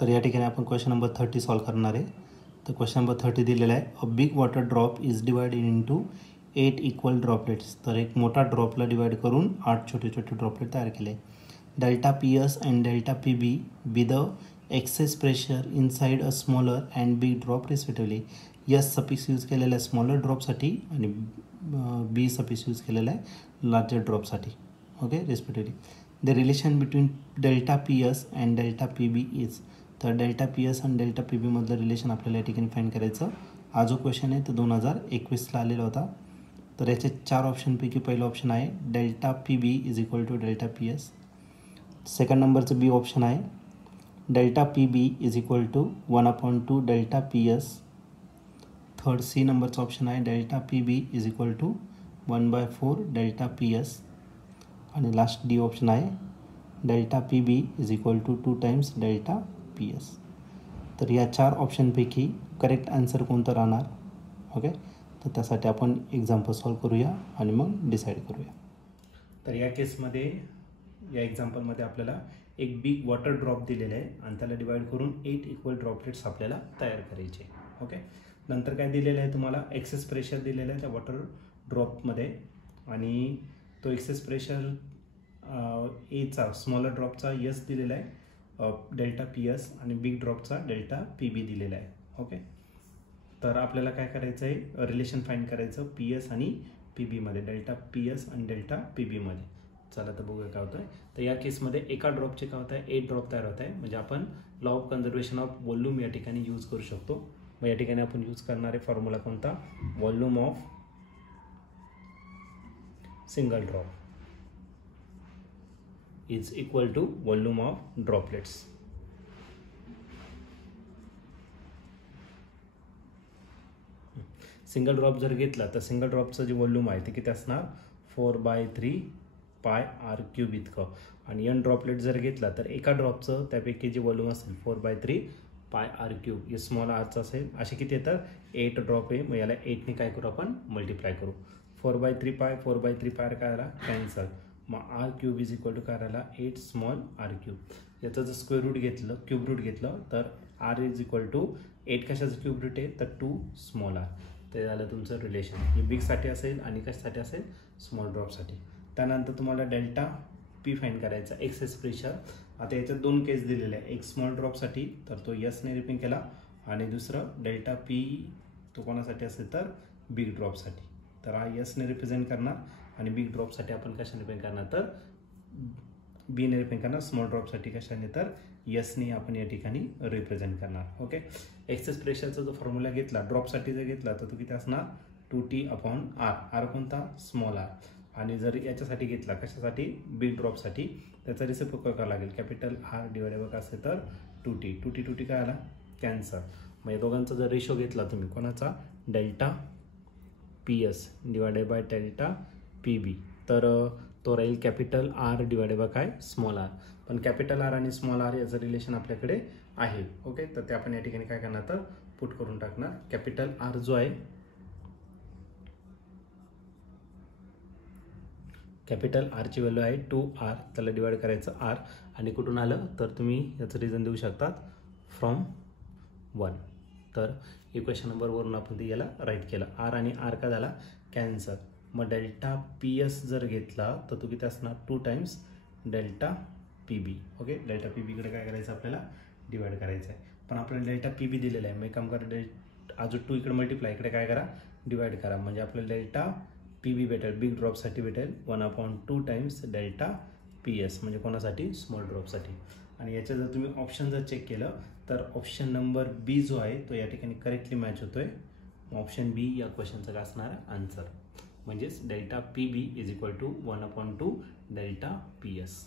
तर या ठिकाणी आपण क्वेश्चन नंबर 30 सॉल्व करणार आहे. तर क्वेश्चन नंबर 30 दिलेला आहे, a big water drop is divided into 8 equal droplets. तर एक मोठा ड्रॉपला डिवाइड करून 8 छोटे छोटे ड्रॉपलेट तयार केले. Delta P S and delta P B be the excess pressure inside a smaller and big drop respectively. Yes suffix use केलेला आहे स्मॉलर ड्रॉपसाठी आणि बी सफिक्स यूज केलेला आहे लार्जर ड्रॉपसाठी. Okay, respectively. The relation between delta P S and delta P B is. तर delta P S आणि delta P बीमधलं relation आपल्याला या ठिकाणी फाईंड करायचं. हा जो क्वेश्चन आहे तो 2021ला आलेला होता. तर याचे 4 ऑप्शनपैकी पहिलं ऑप्शन आहे delta P B is equal to delta P S. Second नंबरचं बी ऑप्शन आहे delta P B is equal to 1/2 delta P S. Third C नंबरचं ऑप्शन आहे delta P B is equal to 1/4 delta P S. आणि last D option आहे delta P B is equal to 2 times delta P S. तर या 4 ऑप्शनपैकी correct answer कोणतं राहणार? Okay, तर त्यासाठी आपण एक्झाम्पल सॉल्व करूया आणि मग डिसाईड करूया. तर या केसमध्ये या एक्झाम्पलमध्ये आपल्याला एक बिग वॉटर ड्रॉप दिलेलं आहे आणि त्याला डिवाइड करून 8 इक्वल ड्रॉपलेट्स आपल्याला तयार करायचे. ओके, नंतर काय दिलेलं आहे तुम्हाला एक्सेस प्रेशर दिलेलं आहे त्या वॉटर ड्रॉपमध्ये आणि तो एक्सेस प्रेशर एचा स्मॉलर ड्रॉपचा यस दिलेला आहे डेल्टा पी एस आणि बिग ड्रॉपचा डेल्टा पी बी दिलेला आहे. ओके, तर आपल्याला काय करायचं आहे, रिलेशन फाईंड करायचं पी एस आणि पी बीमध्ये, डेल्टा पी एस आणि डेल्टा पी बीमध्ये. चला तर बघूया काय होतं आहे. तर या केसमध्ये एका ड्रॉपचे काय होत आहे, 8 ड्रॉप तयार होत आहे. म्हणजे आपण law of conservation of volume या ठिकाणी यूज करू शकतो. मग या ठिकाणी आपण यूज करणारे फॉर्म्युला कोणता, volume of single drop is equal to volume of droplets. Single drop जर घेतला तर सिंगल ड्रॉपचं जे व्हॉल्यूम आहे ते किती असणार, 4/3 पाय आर क्यूब इतकं. आणि एन ड्रॉपलेट जर घेतला तर एका ड्रॉपचं त्यापैकी जे व्हॉल्यूम असेल 4/3 पाय आर क्यूब, हे स्मॉल आरचं असेल. असे किती येतं, 8 ड्रॉप आहे. मग याला 8ने काय करू आपण, मल्टिप्लाय करू. 4/3 पाय 4/3 पाय काय आला, कॅन्सल. मग R cube is equal to काय राहिला, 8 स्मॉल आर क्यूब. याचं जर स्क्वेअर रूट घेतलं, क्यूब रूट घेतलं तर आर इज इक्वल टू 8 कशाचं क्यूब रूट आहे तर 2 स्मॉल आर. ते झालं तुमचं रिलेशन. हे बिगसाठी असेल आणि कशासाठी असेल, स्मॉल ड्रॉपसाठी. त्यानंतर तुम्हाला डेल्टा पी फाईंड करायचा, एक्सेस प्रेशर. आता याच्यात 2 केस दिलेले आहे, एक स्मॉल ड्रॉपसाठी तर तो यसने रिप्रेझेंट केला आणि दुसरं डेल्टा पी तो कोणासाठी असेल तर बिग ड्रॉपसाठी. तर हा यसने रिप्रेझेंट करणार आणि बिग ड्रॉपसाठी आपण कशाने रिप्रेझेंट करणार तर बीने रिप्रेझेंट करणार. स्मॉल ड्रॉपसाठी कशाने तर यसने आपण या ठिकाणी रिप्रेझेंट करणार. ओके, एक्सेस प्रेशरचा जो फॉर्म्युला घेतला ड्रॉपसाठी जर घेतला तर तो किती असणार, 2T/R. आर कोणता, स्मॉल आर. आणि जर याच्यासाठी घेतला कशासाठी, बिग ड्रॉपसाठी, त्याचा रिसिप्रोकल करावा लागेल. कॅपिटल आर डिवाइडेड बाय असेल तर 2T. 2T काय आला, कॅन्सर. मग या दोघांचा जर रेशो घेतला तुम्ही कोणाचा, delta P S divided by delta P B, तर तो राहील कॅपिटल आर डिवायडेड बाय काय, स्मॉल आर. पण कॅपिटल आर आणि स्मॉल आर याचं रिलेशन आपल्याकडे आहे. ओके, तर ते आपण या ठिकाणी काय करणार तर पुट करून टाकणार. कॅपिटल आर जो आहे, कॅपिटल आरची व्हॅल्यू आहे 2R, त्याला डिवाइड करायचं आर. आणि कुठून आलं तर तुम्ही याचं रिझन देऊ शकतात फ्रॉम 1. तर इक्वेशन नंबर 1 आपण याला राईट केलं. आर आणि आर का झाला, कॅन्सर. मग डेल्टा पी एस जर घेतला तर तो किती असणार, 2 टाइम्स डेल्टा पी बी. ओके, डेल्टा पी बीकडे काय करायचं आपल्याला, डिवाइड करायचं आहे. पण आपल्याला डेल्टा पी बी दिलेला आहे. मग काम करा, अजून 2 इकडे मल्टिप्लाय, इकडे काय करा, डिवाइड करा. म्हणजे आपल्याला डेल्टा पी बी भेटेल, बिग ड्रॉपसाठी भेटेल 1/2 टाइम्स डेल्टा पी एस, म्हणजे कोणासाठी, स्मॉल ड्रॉपसाठी. आणि याच्या जर तुम्ही ऑप्शन जर चेक केलं तर ऑप्शन नंबर बी जो आहे तो या ठिकाणी करेक्टली मॅच होतोय. ऑप्शन बी या क्वेश्चनचं काय असणार आन्सर, म्हणजेच delta P B is equal to 1/2 delta P S.